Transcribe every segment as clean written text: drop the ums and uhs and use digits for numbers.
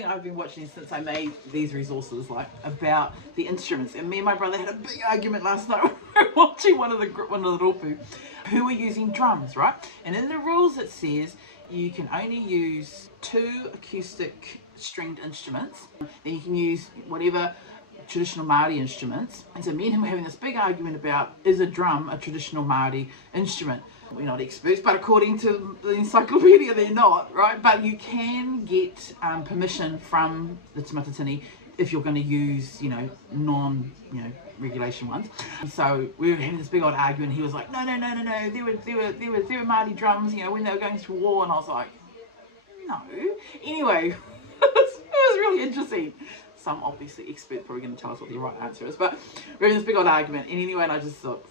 something I've been watching since I made these resources, like about the instruments. And me and my brother had a big argument last night when we were watching one of the rōpū who were using drums, right? And in the rules it says you can only use 2 acoustic stringed instruments. Then you can use whatever traditional Māori instruments. And so me and him were having this big argument about, is a drum a traditional Māori instrument? We're not experts, but according to the encyclopedia they're not, right? But you can get permission from the Te Matatini if you're going to use, regulation ones. So we were having this big old argument. He was like, no, there were Māori drums, when they were going through war. And I was like, no. Anyway, it was really interesting. Some obviously expert probably going to tell us what the right answer is, but we're having this big old argument. And anyway, and I just thought,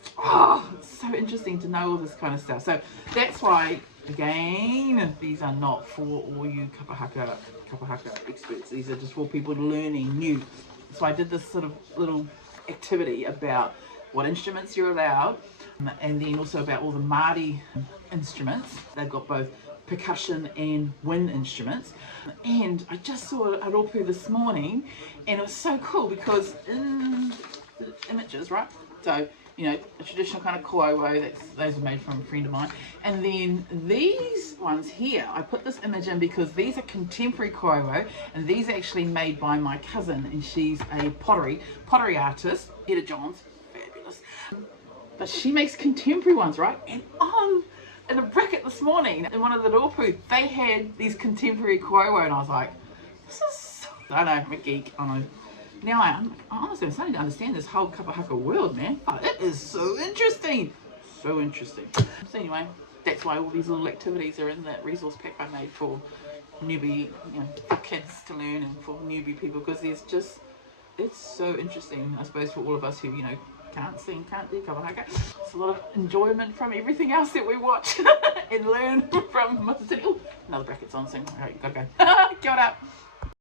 it's so interesting to know all this kind of stuff. So that's why, again, these are not for all you Kapa Haka experts. These are just for people learning new. So I did this sort of little activity about what instruments you're allowed, and then also about all the Māori instruments. They've got both percussion and wind instruments. And I just saw a rōpū this morning, and it was so cool because in the images, right? So, a traditional kind of koiwo, those are made from a friend of mine. And then these ones here, I put this image in because these are contemporary koiwo, and these are actually made by my cousin, and she's a pottery artist. Etta Johns, fabulous. But she makes contemporary ones, right? And in a bracket this morning, in one of the rōpū, they had these contemporary koiwo, and I was like, this is so... I know, I'm a geek, I know. Now I'm honestly starting to understand this whole Kapa Haka world, man. It is so interesting. So interesting. So anyway, that's why all these little activities are in that resource pack I made for newbie, for kids to learn and for newbie people, because it's so interesting, I suppose, for all of us who, can't sing, can't do Kapa Haka. It's a lot of enjoyment from everything else that we watch and learn from Matatini. Another bracket's on soon. Alright, gotta go. Kia ora.